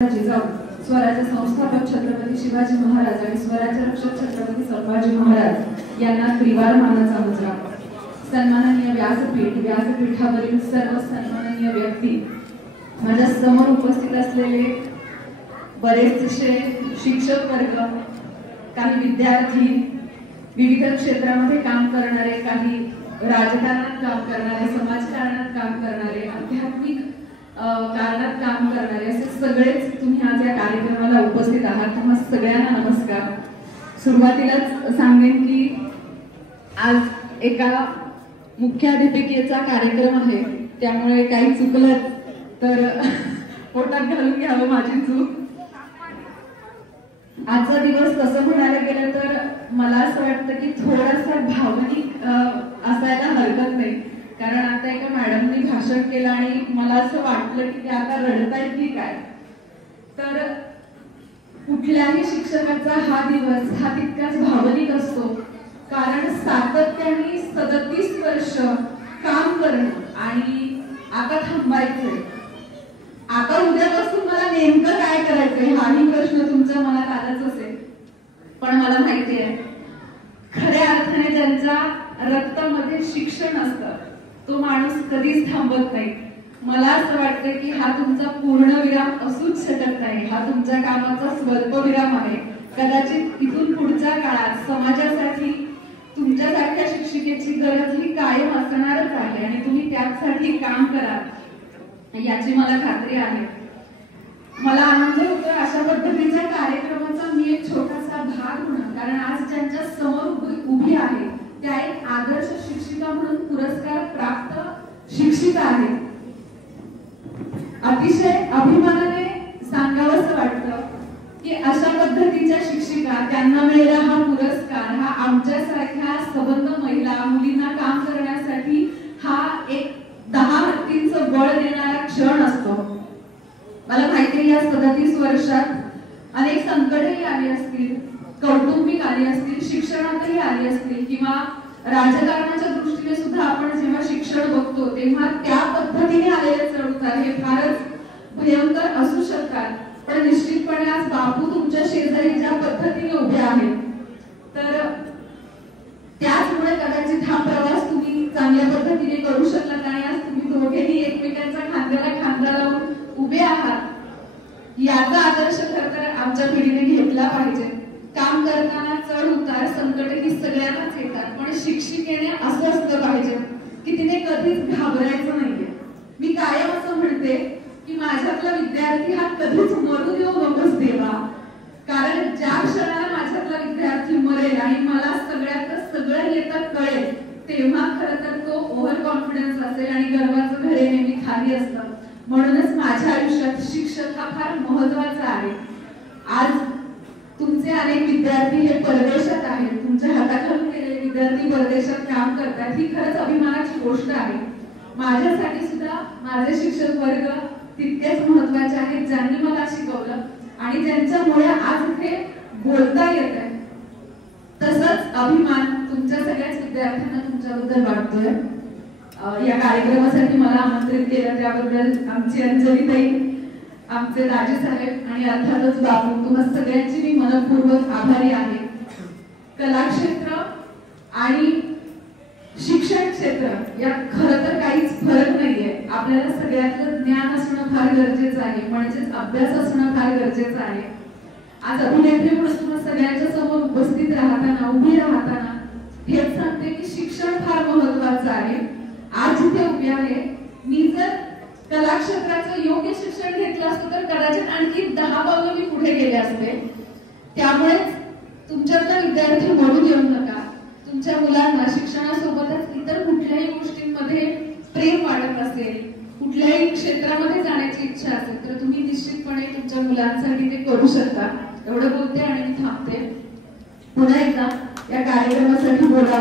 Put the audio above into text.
जिजाऊ स्वराज्य संस्थापक छत्रपती शिवाजी महाराज आणि स्वराज्य रक्षक छत्रपती संभाजी महाराज यांना त्रिवार मानाचा मुजरा। सन्माननीय व्यासपीठावरील सर्व सन्माननीय व्यक्ती, माझ्या समोर उपस्थित असलेले बरेचसे शिक्षक वर्ग, काही विद्यार्थी, विविध क्षेत्रामध्ये काम करणारे, काही राजकारणात काम करणारे, समाजकारणात काम करणारे, आध्यात्मिक कारणात काम करणारे, असे सगळेच तुम्ही आज या कार्यक्रमाला उपस्थित आहात। तुम्हा सगळ्यांना नमस्कार। सुरुवातीलाच सांगेन की आज एका मुख्याध्यापिकेचा कार्यक्रम आहे, त्यामुळे काही चुकलं तर पोटात घालून घ्यावं माझी चूक। आजचा दिवस तसं म्हणायला गेलं तर मला असं वाटतं की थोडासा भावनिक असायला हरकत नाही, कारण आता एका मॅडमनी भाषण केलं आणि मला असं वाटलं की ते आता रडतायत की काय। तर कुठल्याही शिक्षकाचा हा दिवस हा तितकाच भावनिक असतो, कारण सातत्याने 37 वर्ष काम करणं आणि आता थांबायचंय। आता उद्यापासून मला नेमकं काय करायचंय हाही प्रश्न तुमच्या मनात आलाच असेल, पण मला माहिती आहे खऱ्या अर्थाने ज्यांच्या रक्तामध्ये शिक्षण असतं तो माणूस कधीच थांबत नाही। मला असं वाटतं की हा तुमचा पूर्णविराम असूच शकत नाही, हा तुमच्या कामाचा स्वल्पविराम आहे। कदाचित इथून पुढच्या काळात समाजासाठी तुमच्यासारख्या शिक्षिकेची गरज ही कायम असणारच आहे आणि तुम्ही त्यासाठी काम कराल याची मला खात्री आहे। मला आनंद होतो अशा पद्धतीच्या कार्यक्रमाचा मी एक छोटासा भाग होणं, कारण आज ज्यांच्या समोर उभी आहे त्या एक आदर्श शिक्षिका म्हणून पुरस्कार प्राप्त शिक्षिका आहे। अतिशय अभिमानाने सांगावंसं वाटतं की अशा पद्धतीच्या शिक्षिका, त्यांना मिळेला हा पुरस्कार हा आमच्यासारख्या सबंध महिला मुलींना काम करण्यासाठी हा एक 10 हत्तींचं बळ देणारा क्षण असतो। मला माहिती आहे या 37 वर्षात अनेक संकटही आली असतील, कौटुंबिक आली असतील, शिक्षणातही आली असतील, किंवा राजकारणाच्या दृष्टीने सुद्धा आपण जेव्हा शिक्षण बघतो तेव्हा त्या पद्धतीने आलेले चढउतार हे फारच भयंकर असू शकतात। पण निश्चितपणे आज बापू तुमच्या शेजारी ज्या पद्धतीने उभे आहेत, तर त्याचमुळे कदाचित हा प्रवास तुम्ही चांगल्या पद्धतीने करू शकलात आणि आज तुम्ही दोघेही एकमेकांच्या खांद्याला खांदा लावून उभे आहात। याचा आदर्श खरं तर आमच्या पिढीने घेतला पाहिजे। काम करताना चढ उतार संकट ही सगळ्यांनाच येतात, पण शिक्षिकेने असं असलं पाहिजे की तिने कधीच घाबरायचं नाहीये। मी कायम असं म्हणते की माझ्यातला विद्यार्थी हा कधीच मरू देऊ नकोस देवा, कारण ज्या क्षणाला माझ्यातला विद्यार्थी मरेल आणि मला सगळं येतं कळेल तेव्हा खरं तर तो ओव्हर कॉन्फिडन्स असेल आणि गर्वाचं घरे नेहमी खाली असतं। म्हणूनच माझ्या आयुष्यात शिक्षक हा फार महत्वाचा आहे। आज तुमचे अनेक विद्यार्थी हे परदेशात आहेत, तुमच्या हाताखालून गेलेले विद्यार्थी परदेशात काम करतात, ही खरंच अभिमानाची गोष्ट आहे। माझ्यासाठी सुद्धा माझे शिक्षक वर्ग तितकेच महत्वाचे आहेत, ज्यांनी मला शिकवलं आणि ज्यांच्यामुळे आज इथे बोलता येत आहे। तसंच अभिमान तुमच्या सगळ्याच विद्यार्थ्यांना तुमच्याबद्दल वाटतोय। या कार्यक्रमासाठी मला आमंत्रित केलं त्याबद्दल आमची अंजलीताई, आमचे राजे साहेब आणि अर्थातच बापू, तुम्हा सगळ्यांची मी मनपूर्वक आभारी आहे। कला क्षेत्र आणि शिक्षण क्षेत्र यात खरं तर काहीच फरक नाहीये। आपल्याला सगळ्यातलं ज्ञान असणं फार गरजेचं आहे, म्हणजेच अभ्यास असणं फार गरजेचं आहे। आज अभिनेत्री म्हणून तुम्हा सगळ्यांच्या समोर उपस्थित राहताना, उभी राहताना हेच सांगते की शिक्षण फार महत्वाचं आहे। आज इथे उभी आहे, मी जर कला क्षेत्राचं योग्य शिक्षण घेतलं असतं तर कदाचित आणखी 10 पावलं मी पुढे गेले असते। त्यामुळेच तुमच्यातला विद्यार्थी मरू देऊ नका। तुमच्या मुलांना शिक्षणासोबतच इतर कुठल्याही गोष्टींमध्ये प्रेम वाटत असेल, कुठल्याही क्षेत्रामध्ये जाण्याची इच्छा असेल तर तुम्ही निश्चितपणे तुमच्या मुलांसाठी ते करू शकता। एवढं बोलते आणि मी थांबते। पुन्हा एकदा या कार्यक्रमासाठी बोला।